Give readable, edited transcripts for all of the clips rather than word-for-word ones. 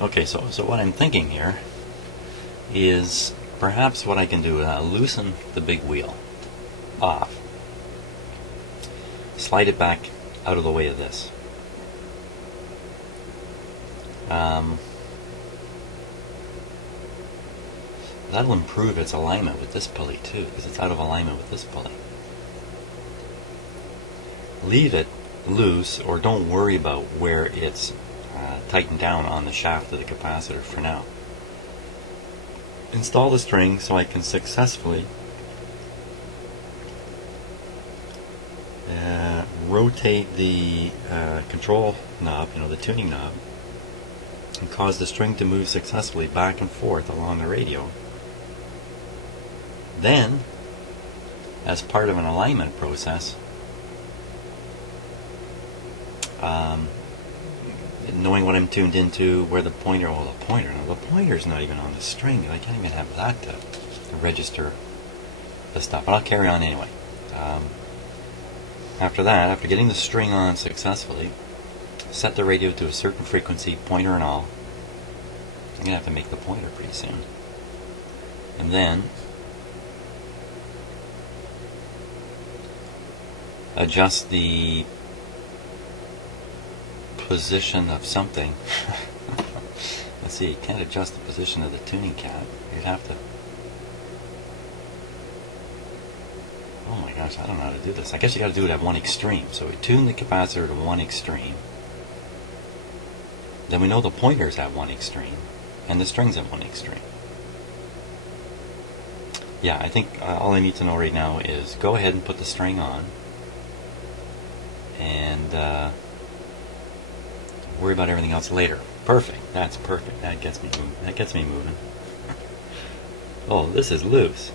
Okay, so what I'm thinking here is perhaps what I can do is loosen the big wheel off, slide it back out of the way of this. That'll improve its alignment with this pulley too, because it's out of alignment with this pulley. Leave it loose, or don't worry about where it's tightened down on the shaft of the capacitor for now. Install the string so I can successfully rotate the control knob, the tuning knob, and cause the string to move successfully back and forth along the radio. Then, as part of an alignment process, knowing what I'm tuned into, where the pointer's not even on the string. I can't even have that to register the stuff. But I'll carry on anyway. After that, after getting the string on successfully, set the radio to a certain frequency, pointer and all. I'm going to have to make the pointer pretty soon. And then adjust the position of something. Let's see, you can't adjust the position of the tuning cap. You'd have to... Oh my gosh, I don't know how to do this. I guess you got to do it at one extreme. So we tune the capacitor to one extreme. Then we know the pointer's at one extreme, and the string's at one extreme. Yeah, I think all I need to know right now is go ahead and put the string on, and worry about everything else later. Perfect. That's perfect. That gets me moving. That gets me moving. Oh, this is loose.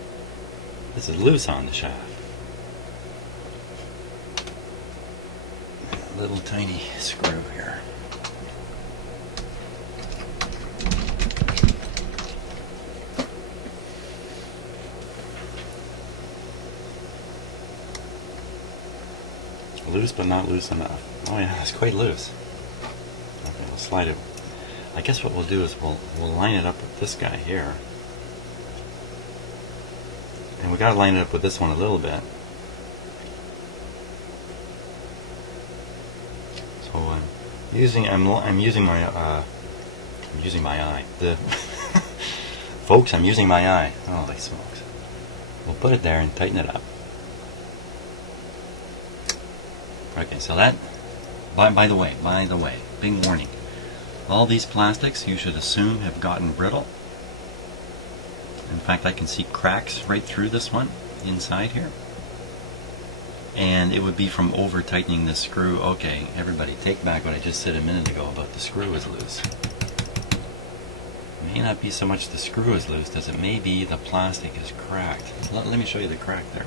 This is loose on the shaft. A little tiny screw here. Loose, but not loose enough. Oh yeah, it's quite loose. Okay, we'll slide it. I guess what we'll do is we'll line it up with this guy here, and we got to line it up with this one a little bit. So I'm using my eye. Folks, I'm using my eye. Holy smokes! We'll put it there and tighten it up. Okay, so that, by the way, big warning. All these plastics, you should assume, have gotten brittle. In fact, I can see cracks right through this one, inside here. And it would be from over-tightening the screw. Okay, everybody, take back what I just said a minute ago about the screw is loose. It may not be so much the screw is loose as it may be the plastic is cracked. Let me show you the crack there.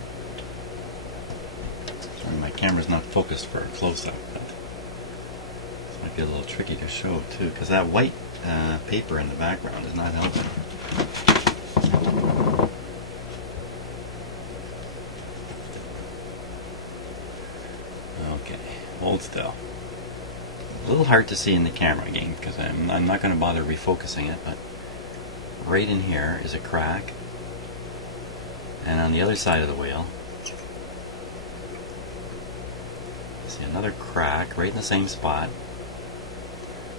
My camera's not focused for a close-up, but this might be a little tricky to show too, because that white paper in the background is not helping. Okay, hold still. A little hard to see in the camera again, because I'm not going to bother refocusing it, but right in here is a crack, and on the other side of the wheel another crack right in the same spot,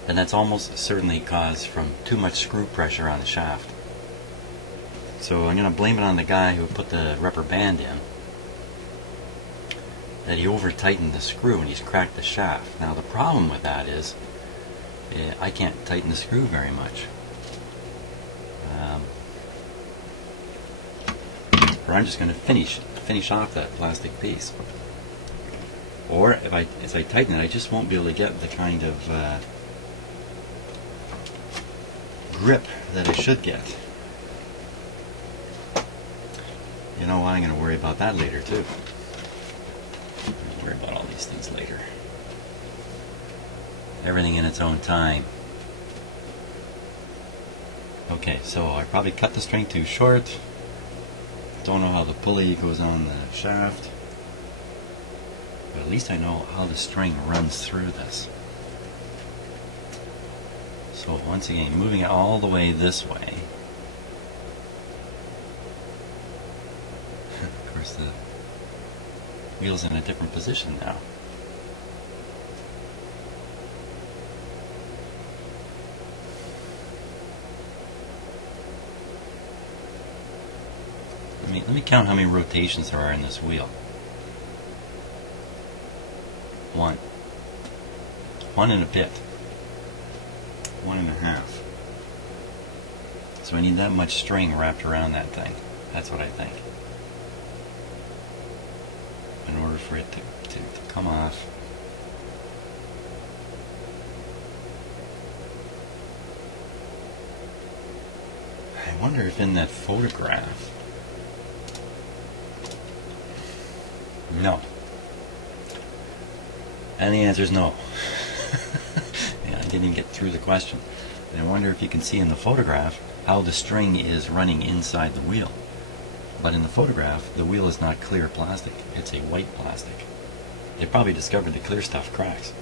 and that's almost certainly caused from too much screw pressure on the shaft. So I'm going to blame it on the guy who put the rubber band in, that he over tightened the screw and he's cracked the shaft. Now the problem with that is I can't tighten the screw very much, or I'm just going to finish off that plastic piece. Or as I tighten it, I just won't be able to get the kind of grip that I should get. You know what? I'm going to worry about that later too. I'm going to worry about all these things later. Everything in its own time. Okay, so I probably cut the string too short. Don't know how the pulley goes on the shaft. But at least I know how the string runs through this. So once again, moving it all the way this way. Of course, the wheel's in a different position now. Let me count how many rotations there are in this wheel. 1. 1 and a bit. 1.5. So I need that much string wrapped around that thing. That's what I think. In order for it to come off. I wonder if in that photograph. No. And the answer is no. Yeah, I didn't even get through the question. And I wonder if you can see in the photograph how the string is running inside the wheel. But in the photograph, the wheel is not clear plastic. It's a white plastic. They probably discovered the clear stuff cracks.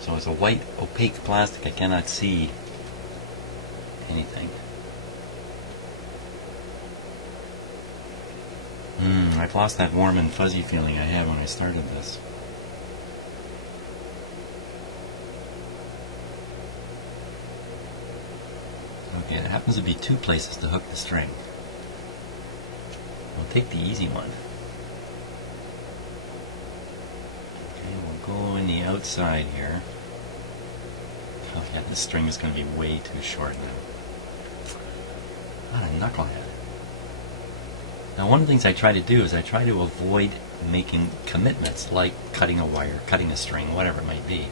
So it's a white, opaque plastic. I cannot see anything. I've lost that warm and fuzzy feeling I had when I started this. Okay, it happens to be 2 places to hook the string. We'll take the easy one. Okay, we'll go in the outside here. Oh yeah, this string is going to be way too short now. What a knucklehead. Now, one of the things I try to do is I try to avoid making commitments like cutting a wire, cutting a string, whatever it might be,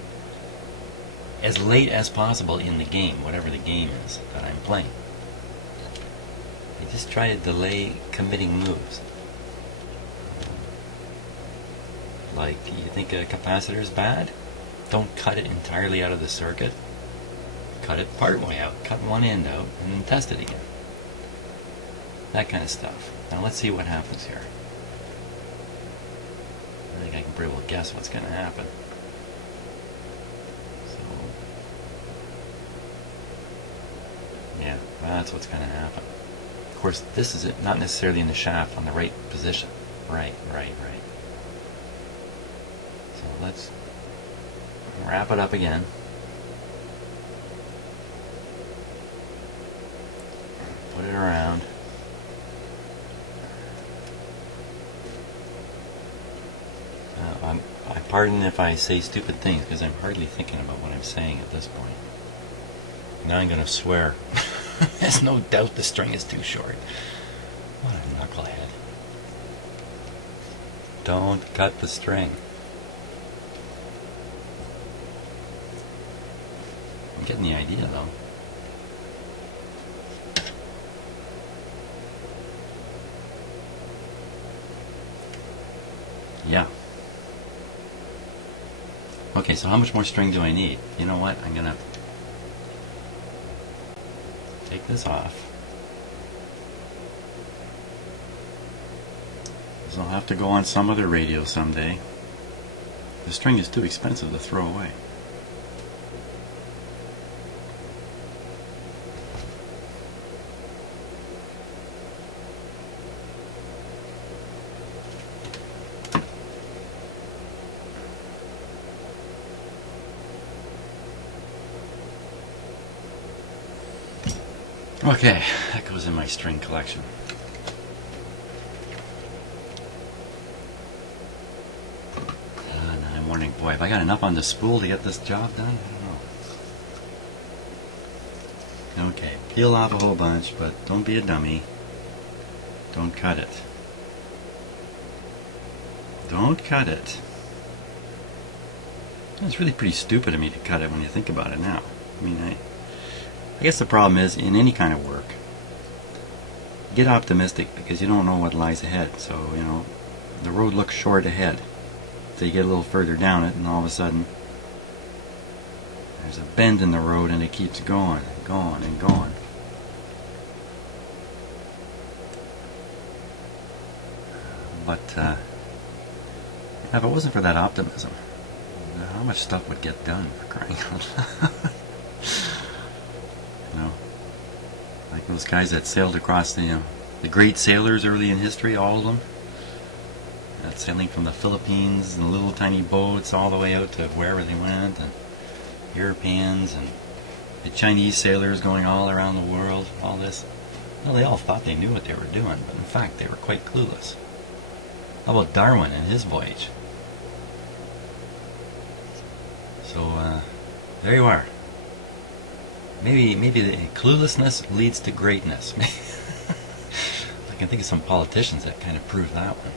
as late as possible in the game, whatever the game is that I'm playing. I just try to delay committing moves. Like, you think a capacitor is bad? Don't cut it entirely out of the circuit. Cut it part way out, cut one end out, and then test it again. That kind of stuff. Now let's see what happens here. I think I can pretty well guess what's going to happen. So, yeah, that's what's going to happen. Of course, this is it, not necessarily in the shaft on the right position. Right. So let's wrap it up again. Put it around. I pardon if I say stupid things, because I'm hardly thinking about what I'm saying at this point. Now I'm going to swear. There's no doubt the string is too short. What a knucklehead. Don't cut the string. I'm getting the idea, though. Yeah. Okay, so how much more string do I need? You know what? I'm going to take this off. This will have to go on some other radio someday. The string is too expensive to throw away. Okay, that goes in my string collection. And I'm wondering, boy, have I got enough on the spool to get this job done? I don't know. Okay, peel off a whole bunch, but don't be a dummy. Don't cut it. Don't cut it. It's really pretty stupid of me to cut it when you think about it now. I mean, I guess the problem is, in any kind of work, get optimistic because you don't know what lies ahead. So, you know, the road looks short ahead. So you get a little further down it, and all of a sudden, there's a bend in the road, and it keeps going and going and going. But if it wasn't for that optimism, how much stuff would get done for crying out loud. You know, like those guys that sailed across the great sailors early in history, all of them. Sailing from the Philippines in little tiny boats all the way out to wherever they went, and Europeans and the Chinese sailors going all around the world, all this. Well, they all thought they knew what they were doing, but in fact they were quite clueless. How about Darwin and his voyage? So there you are. Maybe the cluelessness leads to greatness. I can think of some politicians that kind of prove that one.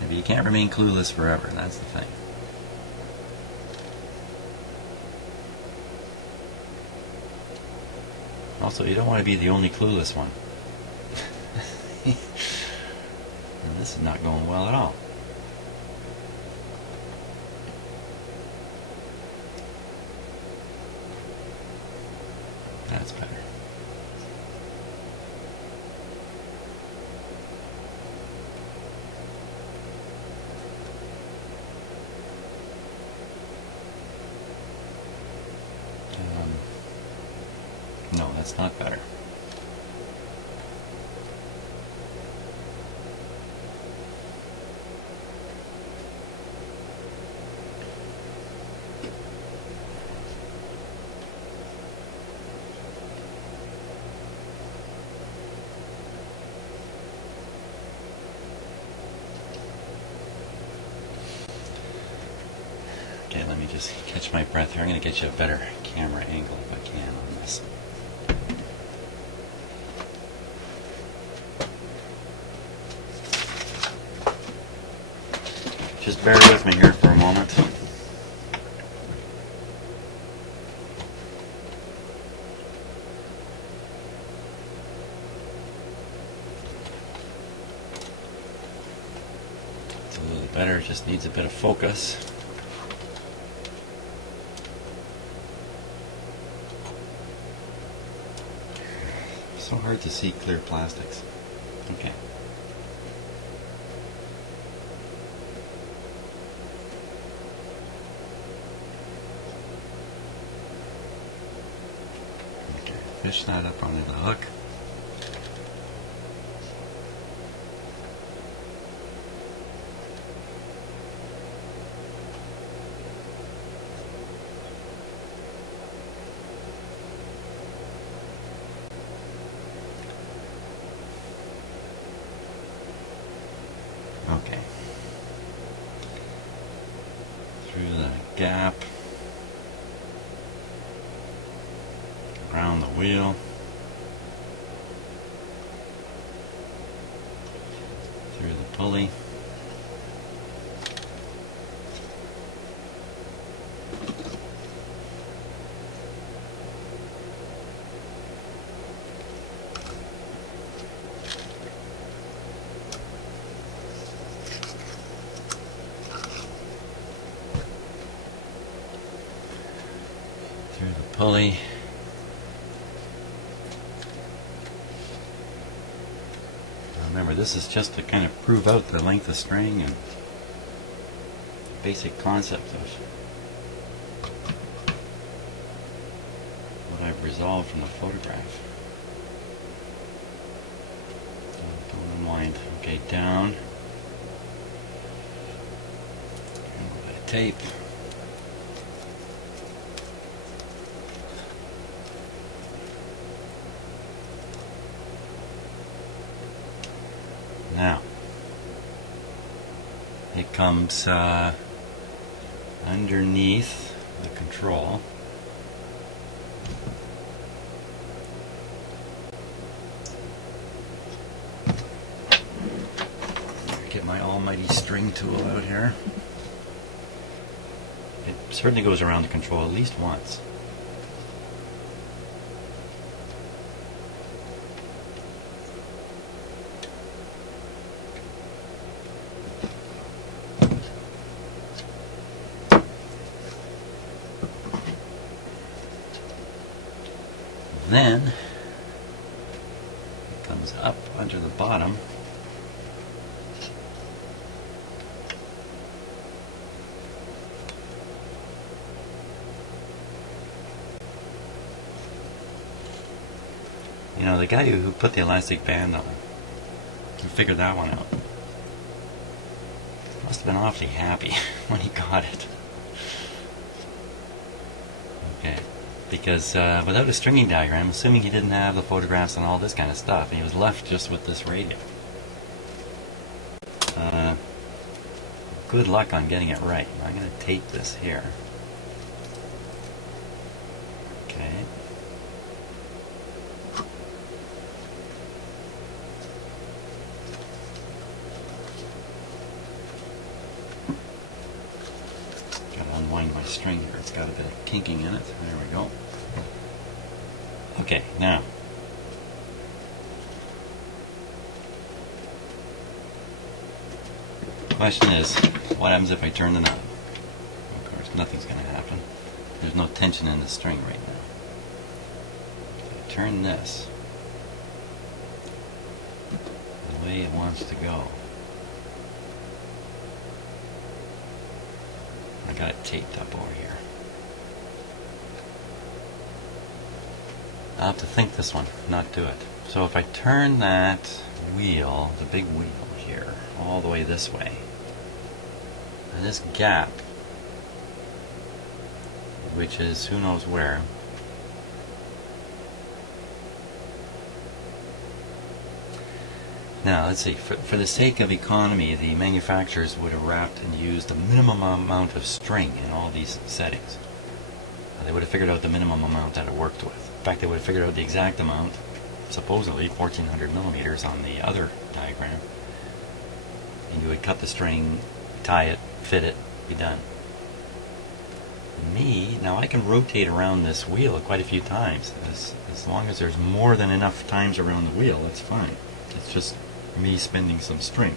Maybe you can't remain clueless forever, that's the thing. Also, you don't want to be the only clueless one. And this is not going well at all. That's better. No, that's not better. Okay, let me just catch my breath here. I'm going to get you a better camera angle if I can on this. Just bear with me here for a moment. It's a little better, it just needs a bit of focus. So hard to see clear plastics. Okay. Fish that up onto the hook. Okay. Through the gap. Around the wheel, through the pulley, through the pulley. Remember, this is just to kind of prove out the length of string and basic concept of what I've resolved from the photograph. Don't unwind. Okay, down. And a little bit of tape. Now, it comes underneath the control. Get my almighty string tool out here. It certainly goes around the control at least once. Then bottom. You know, the guy who put the elastic band on, who figured that one out, must have been awfully happy when he got it. Okay, because without a stringing diagram, assuming he didn't have the photographs and all this kind of stuff, he was left just with this radio. Good luck on getting it right. I'm going to tape this here. Okay. Unwind my string here. It's got a bit of kinking in it. There we go. Okay, now the question is, what happens if I turn the knob? Of course, nothing's going to happen. There's no tension in the string right now. If I turn this the way it wants to go, I got it taped up over here. I'll have to think this one, not do it. So if I turn that wheel, the big wheel here, all the way this way, and this gap, which is who knows where, now let's see, for the sake of economy, the manufacturers would have wrapped and used the minimum amount of string in all these settings. They would have figured out the minimum amount that it worked with. In fact, they would have figured out the exact amount, supposedly 1400 millimeters on the other diagram, and you would cut the string, tie it, fit it, be done. Me, now I can rotate around this wheel quite a few times. As long as there's more than enough times around the wheel, that's fine. It's just me spending some string.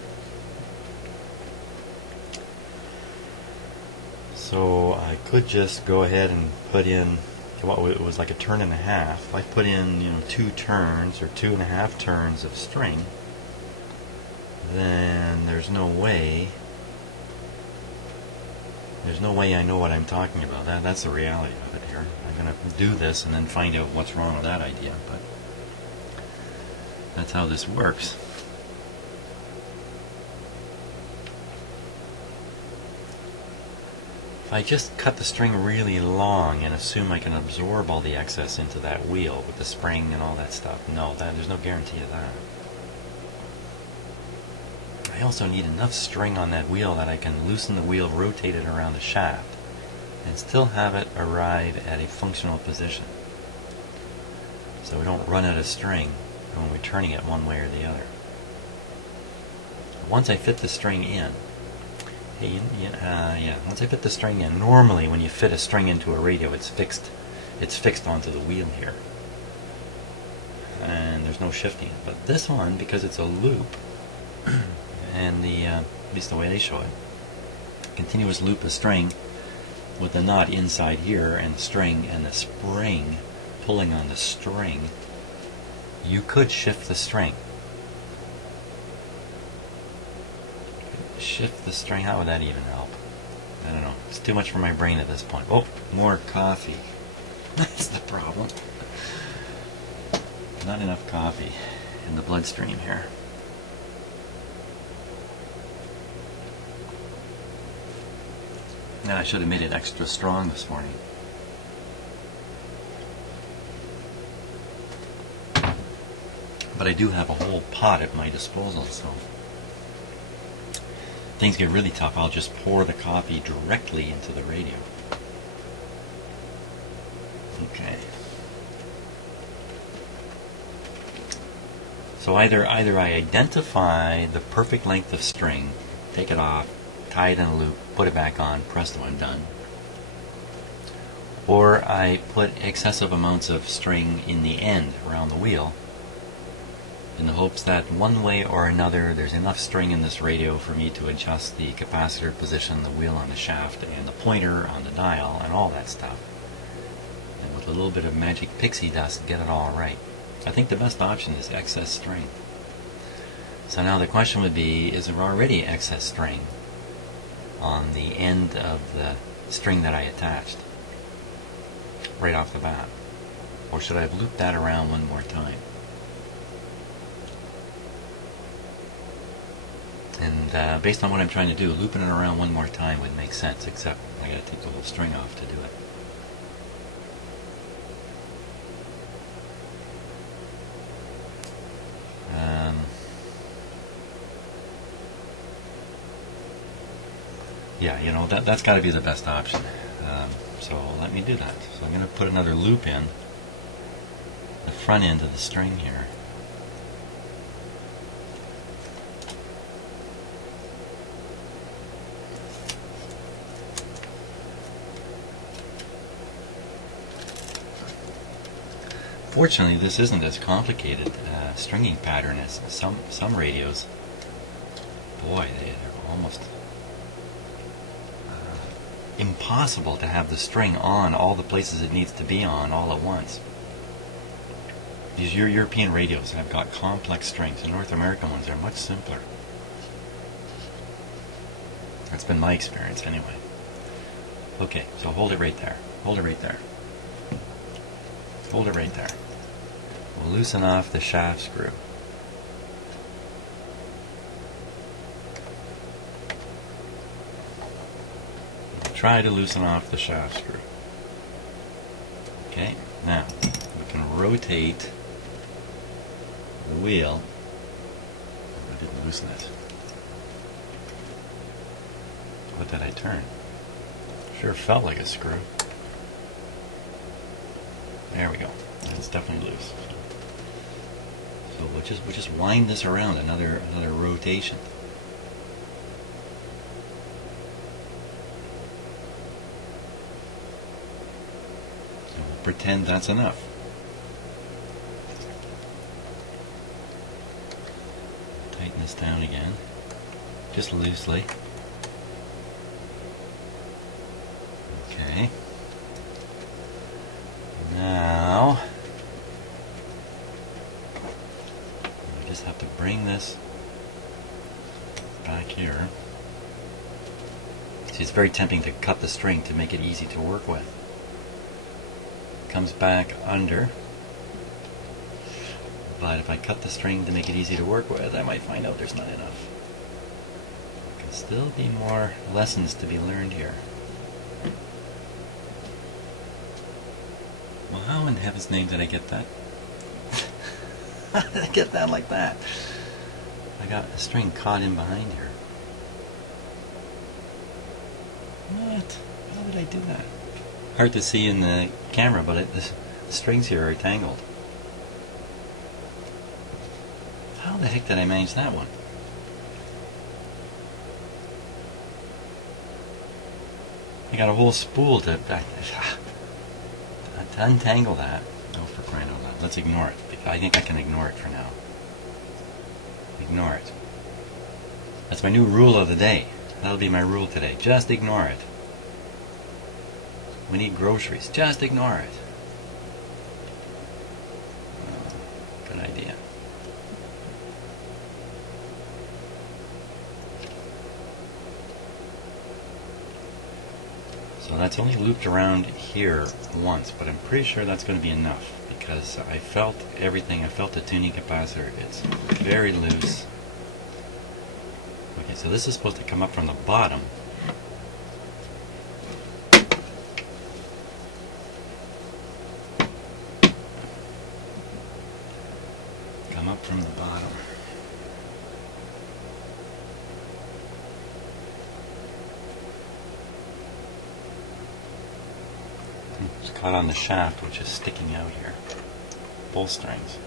So I could just go ahead and put in, well, it was like a turn and a half. If I put in, 2 turns or 2.5 turns of string, then there's no way I know what I'm talking about. That's the reality of it here. I'm going to do this and then find out what's wrong with that idea, but that's how this works. If I just cut the string really long and assume I can absorb all the excess into that wheel with the spring and all that stuff, no, there's no guarantee of that. I also need enough string on that wheel that I can loosen the wheel, rotate it around the shaft, and still have it arrive at a functional position. So we don't run out of string when we're turning it one way or the other. Once I fit the string in, once I fit the string in, normally when you fit a string into a radio, it's fixed onto the wheel here, and there's no shifting. But this one, because it's a loop, and at least the way they show it, continuous loop of string with the knot inside here and the string and the spring pulling on the string, you could shift the string. Shift the string, how would that even help? I don't know. It's too much for my brain at this point. Oh, more coffee. That's the problem. Not enough coffee in the bloodstream here. Now I should have made it extra strong this morning. But I do have a whole pot at my disposal, so things get really tough, I'll just pour the coffee directly into the radio. Okay. So either I identify the perfect length of string, take it off, tie it in a loop, put it back on, presto, I'm done. Or I put excessive amounts of string in the end around the wheel, in the hopes that one way or another there's enough string in this radio for me to adjust the capacitor position, the wheel on the shaft, and the pointer on the dial, and all that stuff. And with a little bit of magic pixie dust, get it all right. I think the best option is excess string. So now the question would be, is there already excess string on the end of the string that I attached right off the bat? Or should I have looped that around one more time? And based on what I'm trying to do, looping it around one more time would make sense, except I gotta take the whole string off to do it. Yeah, you know, that's got to be the best option. So let me do that. So I'm going to put another loop in the front end of the string here. Fortunately, this isn't as complicated stringing pattern as some radios. Boy, they're almost impossible to have the string on all the places it needs to be on all at once. These European radios have got complex strings. The North American ones are much simpler. That's been my experience anyway. Okay, so hold it right there. Hold it right there. Hold it right there. We'll loosen off the shaft screw. Try to loosen off the shaft screw. Okay, now we can rotate the wheel. I didn't loosen it. What did I turn? Sure felt like a screw. There we go. It's definitely loose. So we'll just wind this around another rotation. Pretend that's enough. Tighten this down again, just loosely. Okay. Now, I just have to bring this back here. See, it's very tempting to cut the string to make it easy to work with. Comes back under, but if I cut the string to make it easy to work with, I might find out there's not enough. There can still be more lessons to be learned here. Well, how in heaven's name did I get that? How did I get that like that? I got a string caught in behind here. What? How did I do that? Hard to see in the camera, but the strings here are tangled. How the heck did I manage that one? I got a whole spool to untangle that. Oh, for crying out loud. Let's ignore it. I think I can ignore it for now. Ignore it. That's my new rule of the day. That'll be my rule today. Just ignore it. We need groceries. Just ignore it. Good idea. So that's only looped around here once, but I'm pretty sure that's going to be enough because I felt everything. I felt the tuning capacitor. It's very loose. Okay, so this is supposed to come up from the bottom. Come up from the bottom. It's caught on the shaft, which is sticking out here. Both strings.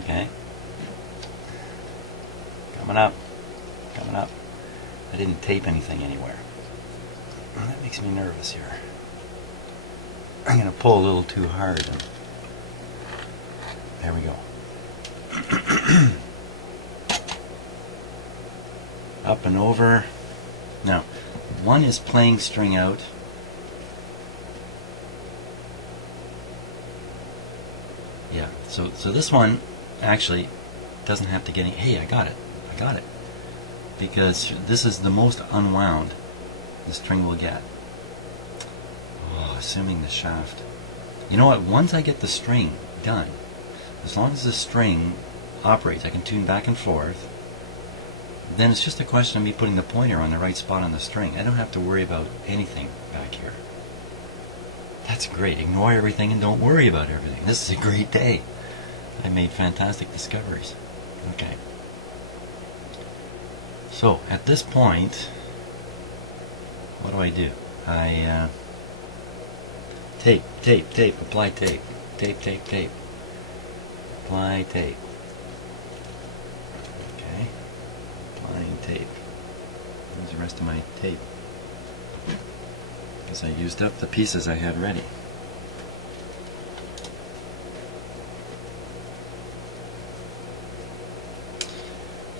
Okay. Coming up. Coming up. I didn't tape anything anywhere. That makes me nervous here. I'm going to pull a little too hard. There we go. Up and over. Now, one is playing string out. Yeah, so this one actually doesn't have to get any. Hey, I got it. Because this is the most unwound the string will get. Oh, assuming the shaft. You know what? Once I get the string done, as long as the string operates, I can tune back and forth. Then it's just a question of me putting the pointer on the right spot on the string. I don't have to worry about anything back here. That's great. Ignore everything and don't worry about everything. This is a great day. I made fantastic discoveries. Okay. So, at this point, what do? I tape, apply tape. Tape. Apply tape. Okay. Applying tape. Where's the rest of my tape? Because I used up the pieces I had ready.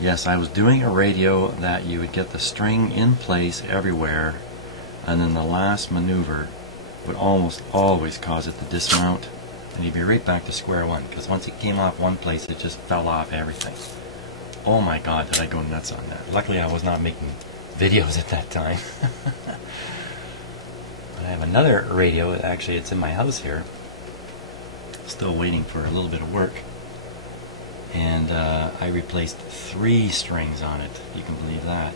Yes, I was doing a radio that you would get the string in place everywhere, and then the last maneuver would almost always cause it to dismount, and you'd be right back to square one, because once it came off one place, it just fell off everything. Oh my God, did I go nuts on that. Luckily I was not making videos at that time. I have another radio, actually it's in my house here, still waiting for a little bit of work. And I replaced 3 strings on it. You can believe that.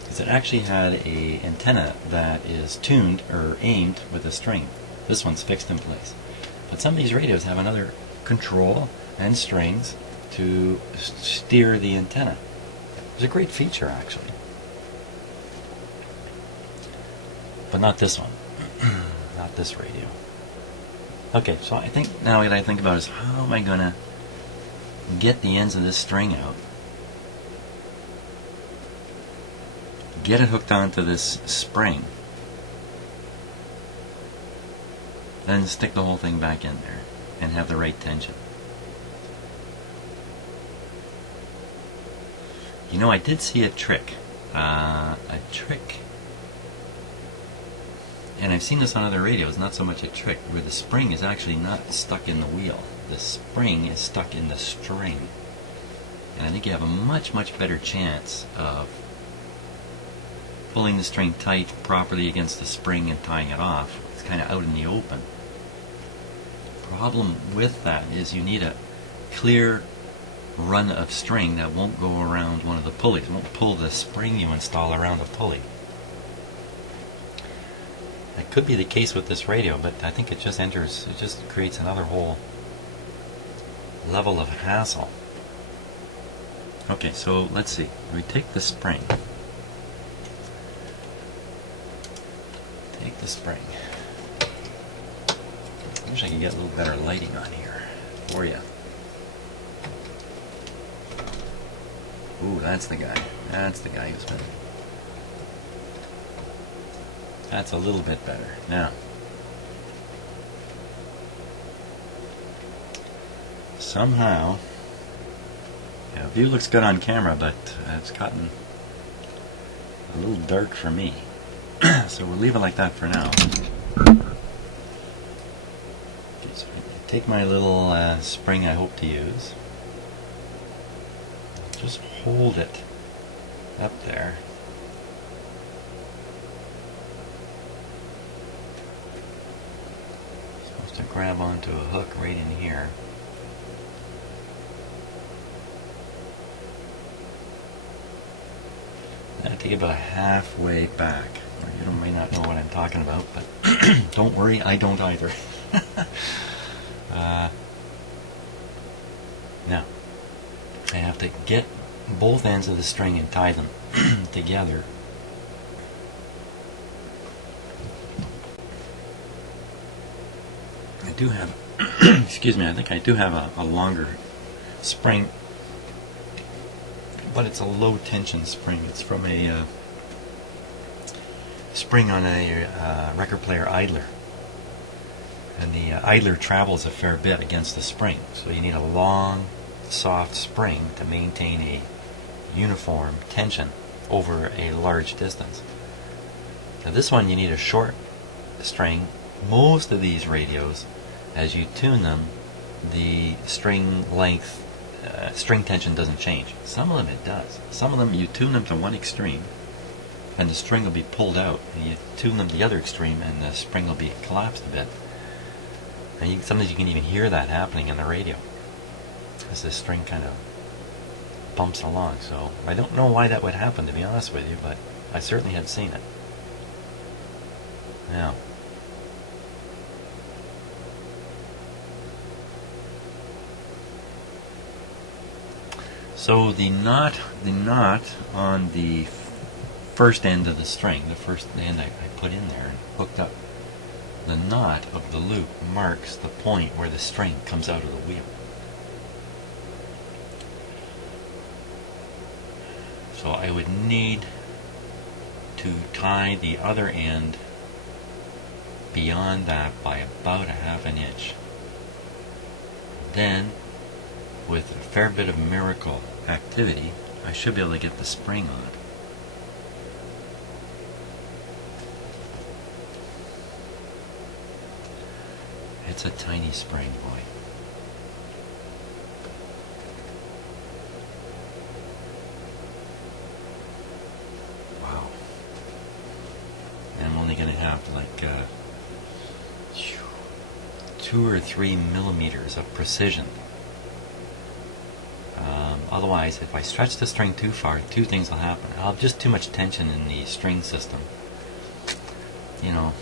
Because it actually had a antenna that is tuned or aimed with a string. This one's fixed in place. But some of these radios have another control and strings to steer the antenna. It's a great feature actually. But not this one. Not this radio. Okay, so I think now what I think about is how am I going to get the ends of this string out, get it hooked onto this spring, then stick the whole thing back in there and have the right tension. You know, I did see a trick, and I've seen this on other radios, not so much a trick, where the spring is actually not stuck in the wheel. The spring is stuck in the string. And I think you have a much better chance of pulling the string tight properly against the spring and tying it off. It's kind of out in the open. Problem with that is you need a clear run of string that won't go around one of the pulleys. It won't pull the spring you install around the pulley. That could be the case with this radio, but I think it just creates another whole level of hassle. Okay, so let's see. We take the spring. Take the spring. I wish I could get a little better lighting on here for you. Ooh, that's the guy. That's the guy who's been. That's a little bit better. Now, somehow, yeah, view looks good on camera, but it's gotten a little dark for me. So we'll leave it like that for now. Okay, so I take my little spring I hope to use. Just hold it up there. Supposed to grab onto a hook right in here. I take it about halfway back. You may not know what I'm talking about, but don't worry, I don't either. Now, I have to get both ends of the string and tie them together. I do have, excuse me, I think I do have a longer spring, but it's a low tension spring. It's from a spring on a record player idler, and the idler travels a fair bit against the spring, so you need a long soft spring to maintain a uniform tension over a large distance. Now this one you need a short string. Most of these radios, as you tune them, the string length, string tension doesn't change. Some of them it does. Some of them you tune them to one extreme and the string will be pulled out, and you tune them to the other extreme and the spring will be collapsed a bit. And sometimes you can even hear that happening in the radio as the string kind of bumps along. So I don't know why that would happen, to be honest with you, but I certainly have seen it. Now, so the knot on the first end of the string, the first end I put in there and hooked up, the knot of the loop marks the point where the string comes out of the wheel. So I would need to tie the other end beyond that by about a half an inch. Then, with a fair bit of miracle activity, I should be able to get the spring on. It's a tiny spring, boy. Wow. And I'm only going to have like 2 or 3 millimeters of precision. Otherwise, if I stretch the string too far, two things will happen. I'll have just too much tension in the string system. You know,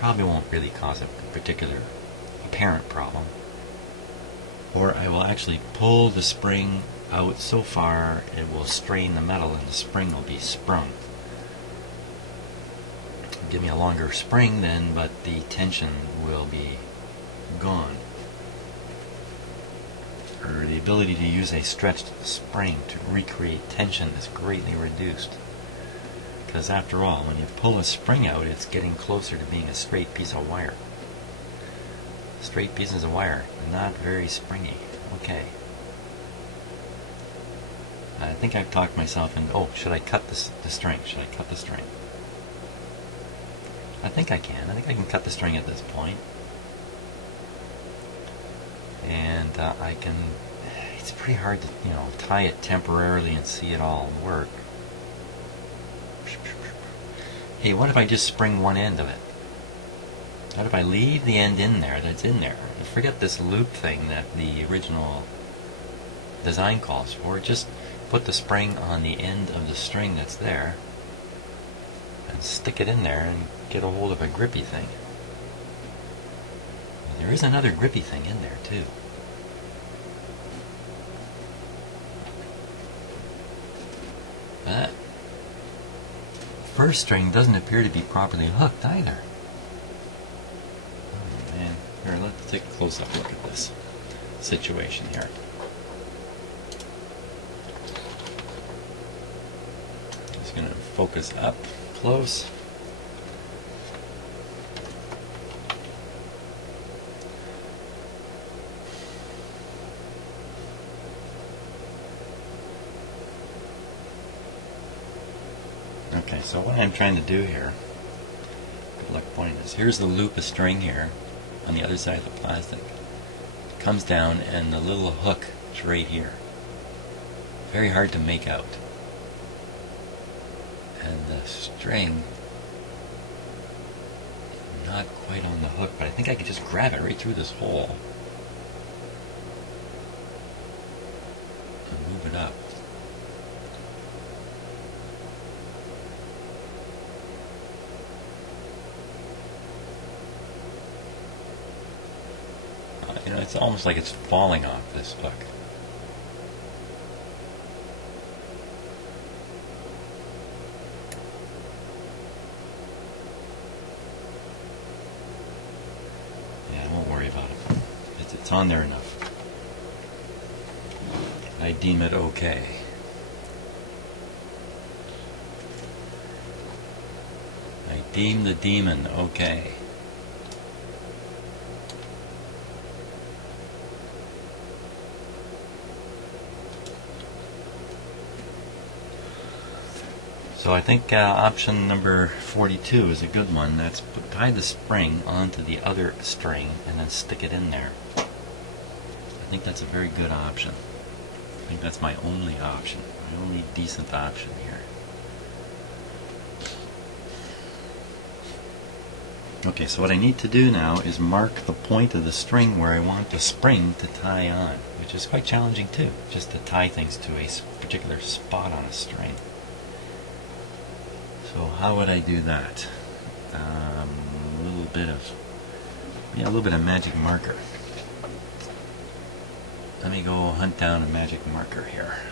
probably won't really cause a particular apparent problem. Or I will actually pull the spring out so far it will strain the metal and the spring will be sprung. Give me a longer spring then, but the tension will be gone. Or the ability to use a stretched spring to recreate tension is greatly reduced. Because after all, when you pull a spring out, it's getting closer to being a straight piece of wire. Straight pieces of wire, not very springy. Okay. I think I've talked myself into, oh, should I cut the string? Should I cut the string? I think I can. I think I can cut the string at this point. And I can, it's pretty hard to, tie it temporarily and see it all work. Hey, what if I just spring one end of it? What if I leave the end in there that's in there? Forget this loop thing that the original design calls for. Just put the spring on the end of the string that's there and stick it in there and get a hold of a grippy thing. There is another grippy thing in there too. That first string doesn't appear to be properly hooked either. Oh man, here, let's take a close-up look at this situation here. Just going to focus up close. Okay, so what I'm trying to do here, good luck pointing this, here's the loop of string here on the other side of the plastic. It comes down and the little hook is right here. Very hard to make out. And the string, not quite on the hook, but I think I can just grab it right through this hole and move it up. It's almost like it's falling off this hook. Yeah, I won't worry about it. It's on there enough. I deem it okay. I deem the demon okay. So I think option number 42 is a good one. That's tie the spring onto the other string and then stick it in there. think that's a very good option. I think that's my only option, my only decent option here. Okay, so what I need to do now is mark the point of the string where I want the spring to tie on, which is quite challenging too, just to tie things to a particular spot on a string. So how would I do that? A little bit of magic marker. Let me go hunt down a magic marker here.